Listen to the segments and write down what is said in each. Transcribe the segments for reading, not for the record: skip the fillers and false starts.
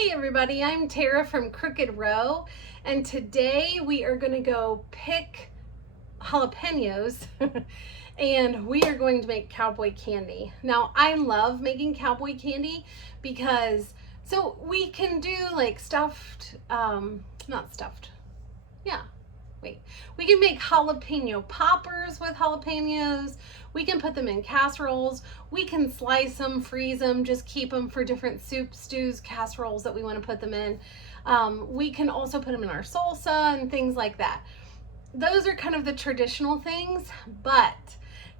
Hey everybody, I'm Tara from Crooked Row, and today we are going to go pick jalapenos and we are going to make cowboy candy. Now, I love making cowboy candy because so we can do like stuffed, not stuffed, yeah. We can make jalapeno poppers with jalapenos. We can put them in casseroles. We can slice them, freeze them, just keep them for different soups, stews, casseroles that we want to put them in. We can also put them in our salsa and things like that. Those are kind of the traditional things, but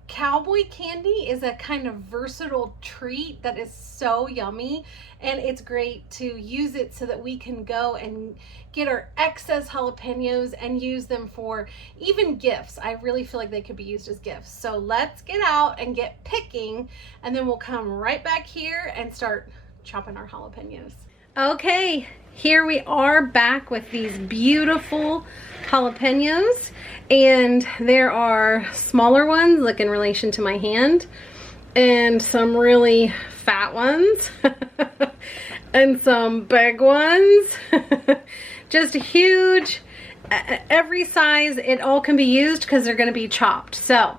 cowboy candy is a kind of versatile treat that is so yummy, and it's great to use it so that we can go and get our excess jalapenos and use them for even gifts. I really feel like they could be used as gifts. So let's get out and get picking, and then we'll come right back here and start chopping our jalapenos. Okay, here we are back with these beautiful jalapenos, and there are smaller ones, like in relation to my hand, and some really fat ones and some big ones. Just huge, every size. It all can be used because they're going to be chopped. So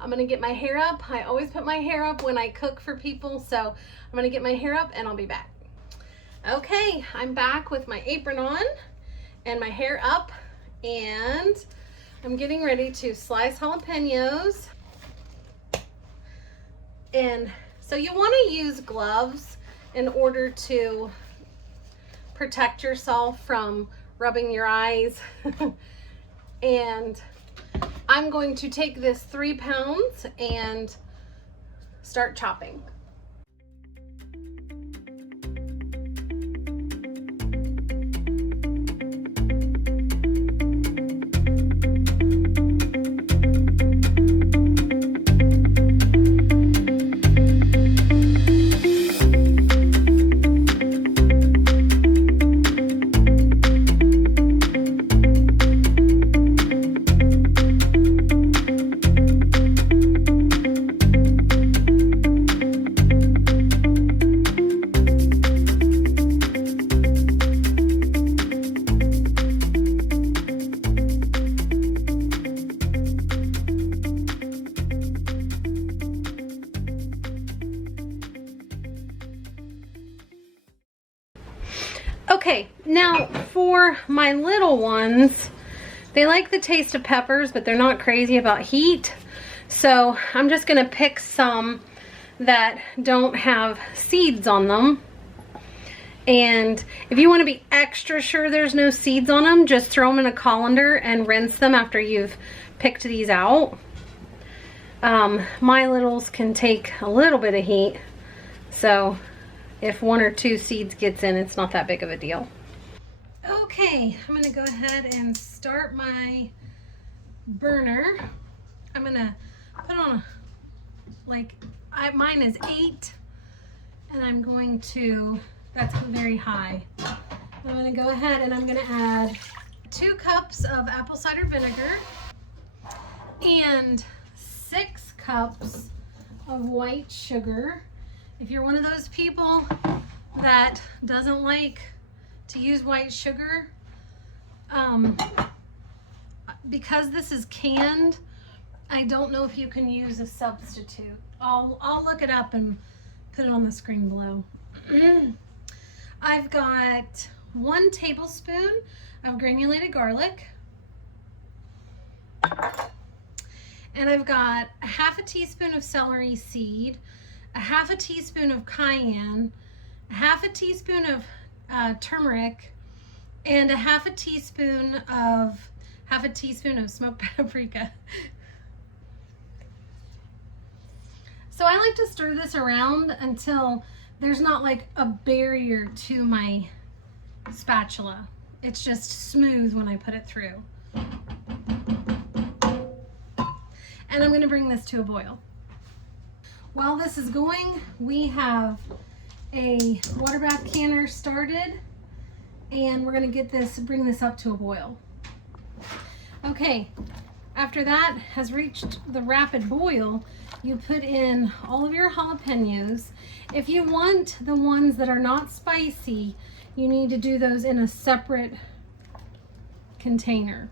I'm going to get my hair up. I always put my hair up when I cook for people, so I'm going to get my hair up and I'll be back. Okay, I'm back with my apron on and my hair up, and I'm getting ready to slice jalapenos. And so you want to use gloves in order to protect yourself from rubbing your eyes. And I'm going to take this 3 pounds and start chopping. Okay, now for my little ones, they like the taste of peppers, but they're not crazy about heat. So I'm just gonna pick some that don't have seeds on them. And if you wanna be extra sure there's no seeds on them, just throw them in a colander and rinse them after you've picked these out. My littles can take a little bit of heat, so if 1 or 2 seeds gets in, it's not that big of a deal. Okay, I'm gonna go ahead and start my burner. I'm gonna put on mine is 8, and I'm going to, that's very high. I'm gonna go ahead and I'm gonna add 2 cups of apple cider vinegar and 6 cups of white sugar. If you're one of those people that doesn't like to use white sugar, because this is canned, I don't know if you can use a substitute. I'll look it up and put it on the screen below. I've got 1 tablespoon of granulated garlic, and I've got a 1/2 teaspoon of celery seed, a 1/2 teaspoon of cayenne, a 1/2 teaspoon of turmeric, and a 1/2 teaspoon of smoked paprika. So I like to stir this around until there's not like a barrier to my spatula. It's just smooth when I put it through. And I'm gonna bring this to a boil. While this is going, we have a water bath canner started, and we're gonna bring this up to a boil. Okay, after that has reached the rapid boil, you put in all of your jalapenos. If you want the ones that are not spicy, you need to do those in a separate container.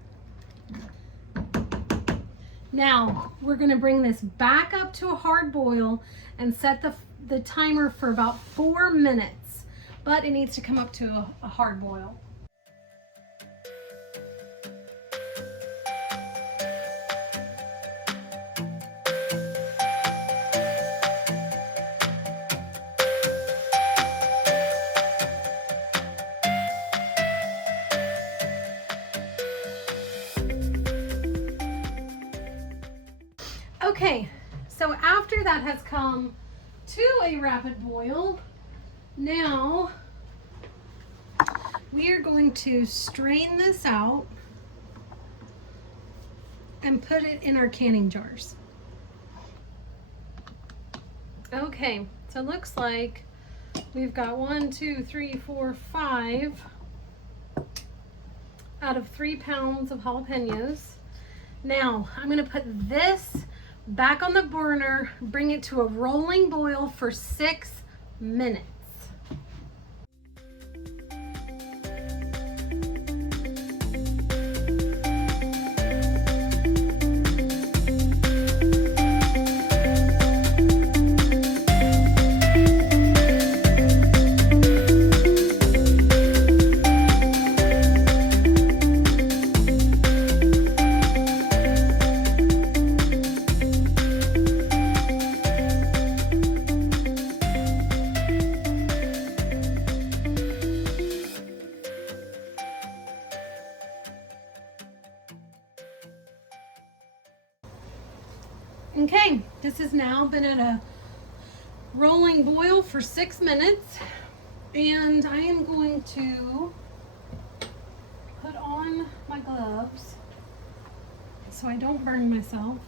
Now, we're gonna bring this back up to a hard boil and set the timer for about 4 minutes, but it needs to come up to a hard boil. Okay, so after that has come to a rapid boil, now we are going to strain this out and put it in our canning jars. Okay, so it looks like we've got 1, 2, 3, 4, 5 out of 3 pounds of jalapenos. Now I'm gonna put this back on the burner, bring it to a rolling boil for 6 minutes. Okay, this has now been at a rolling boil for 6 minutes, and I am going to put on my gloves so I don't burn myself.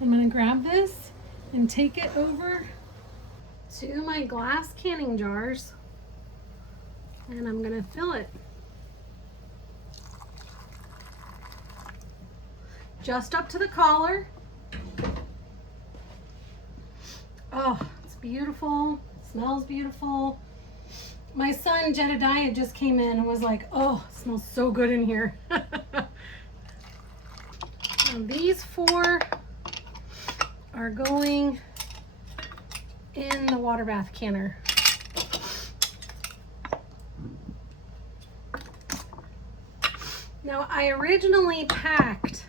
I'm going to grab this and take it over to my glass canning jars, and I'm going to fill it. Just up to the collar. Oh, it's beautiful. Smells beautiful. My son Jedediah just came in and was like, oh, it smells so good in here. And these 4 are going in the water bath canner. Now, I originally packed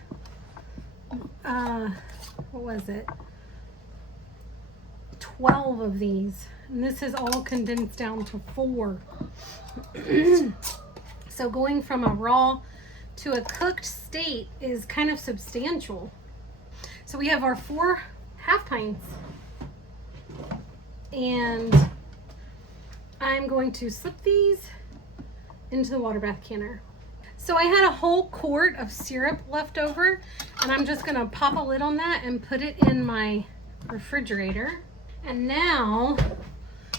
what was it? 12 of these, and this is all condensed down to 4. So going from a raw to a cooked state is kind of substantial. So we have our 4 half pints, and I'm going to slip these into the water bath canner. So I had a whole quart of syrup left over, and I'm just gonna pop a lid on that and put it in my refrigerator. And now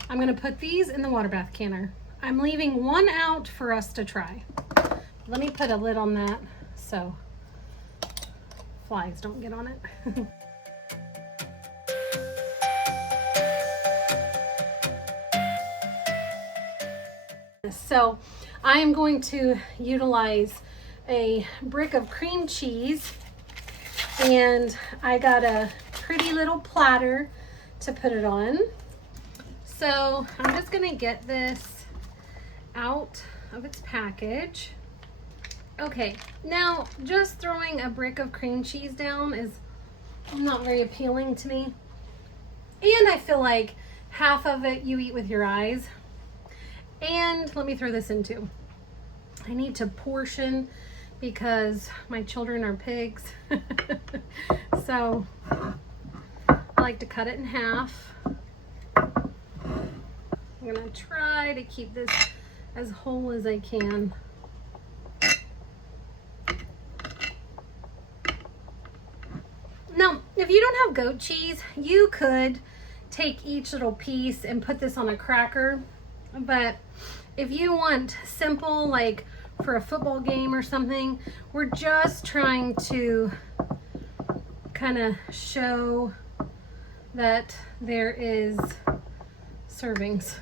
I'm gonna put these in the water bath canner. I'm leaving 1 out for us to try. Let me put a lid on that so flies don't get on it. So I am going to utilize a brick of cream cheese, and I got a pretty little platter to put it on. So I'm just gonna get this out of its package. Okay, now just throwing a brick of cream cheese down is not very appealing to me. And I feel like half of it you eat with your eyes. And let me throw this in too. I need to portion because my children are pigs. So I like to cut it in half. I'm gonna try to keep this as whole as I can. Now, if you don't have goat cheese, you could take each little piece and put this on a cracker. But if you want simple, like for a football game or something, we're just trying to kind of show that there is servings.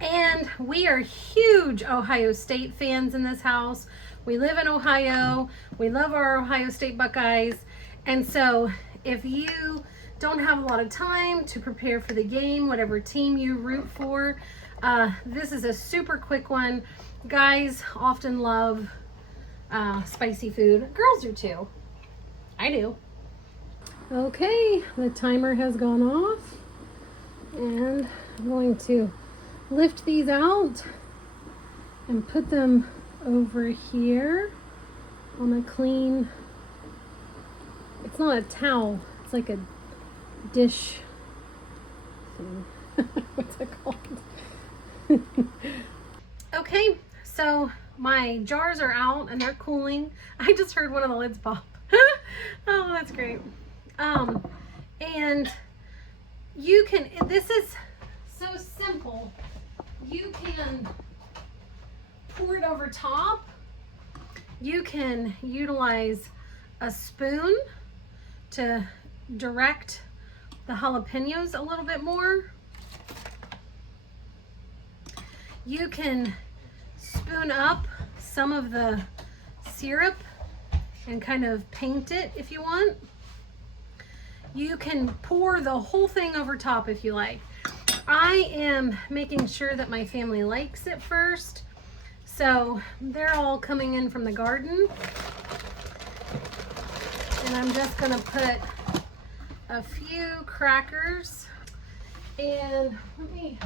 And we are huge Ohio State fans in this house. We live in Ohio. We love our Ohio State Buckeyes. And so if you don't have a lot of time to prepare for the game, whatever team you root for, this is a super quick one. Guys often love spicy food. Girls do too. I do. Okay, the timer has gone off. And I'm going to lift these out and put them over here on a clean, it's not a towel, it's like a dish thing. What's it called? Okay, so my jars are out and they're cooling. I just heard one of the lids pop. Oh, that's great. And you can, this is so simple. You can pour it over top. You can utilize a spoon to direct the jalapenos a little bit more. You can spoon up some of the syrup and kind of paint it if you want. You can pour the whole thing over top if you like. I am making sure that my family likes it first. So they're all coming in from the garden. And I'm just gonna put a few crackers. And let me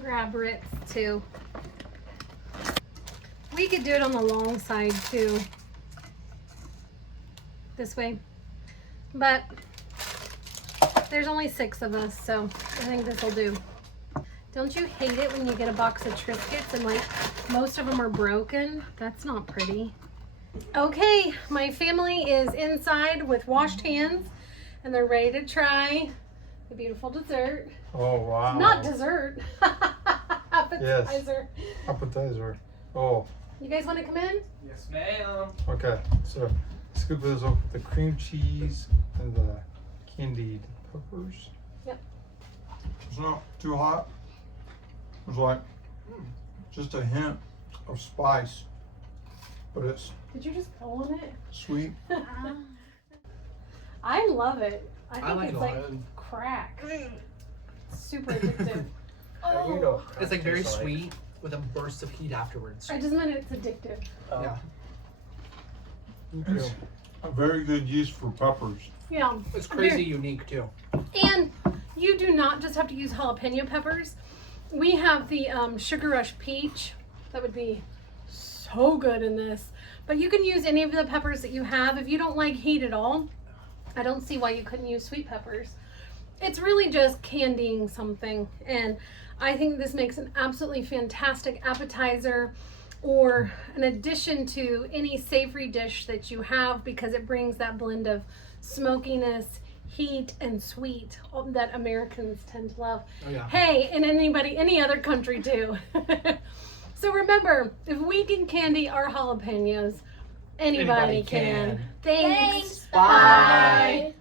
grab Ritz too. We could do it on the long side too. This way. But there's only 6 of us, so I think this will do. Don't you hate it when you get a box of Triscuits and like most of them are broken? That's not pretty. Okay, my family is inside with washed hands and they're ready to try the beautiful dessert. Oh, wow. Not dessert. Appetizer. Yes. Appetizer. Oh. You guys want to come in? Yes, ma'am. Okay, so scoop this up with the cream cheese and the candied peppers. Yep. It's not too hot. It's like just a hint of spice, but it's Did you just pull on it? sweet. I love it. I think like it's it a like lot. crack. Super addictive. You know, It's like very tastes sweet with a burst of heat afterwards. I just meant it's addictive. Yeah. It's a very good use for peppers. Yeah. It's crazy unique too. And you do not just have to use jalapeno peppers. We have the Sugar Rush Peach. That would be so good in this. But you can use any of the peppers that you have. If you don't like heat at all, I don't see why you couldn't use sweet peppers. It's really just candying something. And I think this makes an absolutely fantastic appetizer or an addition to any savory dish that you have, because it brings that blend of smokiness, heat, and sweet that Americans tend to love. Oh yeah. Hey, and any other country too. So remember, if we can candy our jalapenos, anybody can. Thanks. Bye.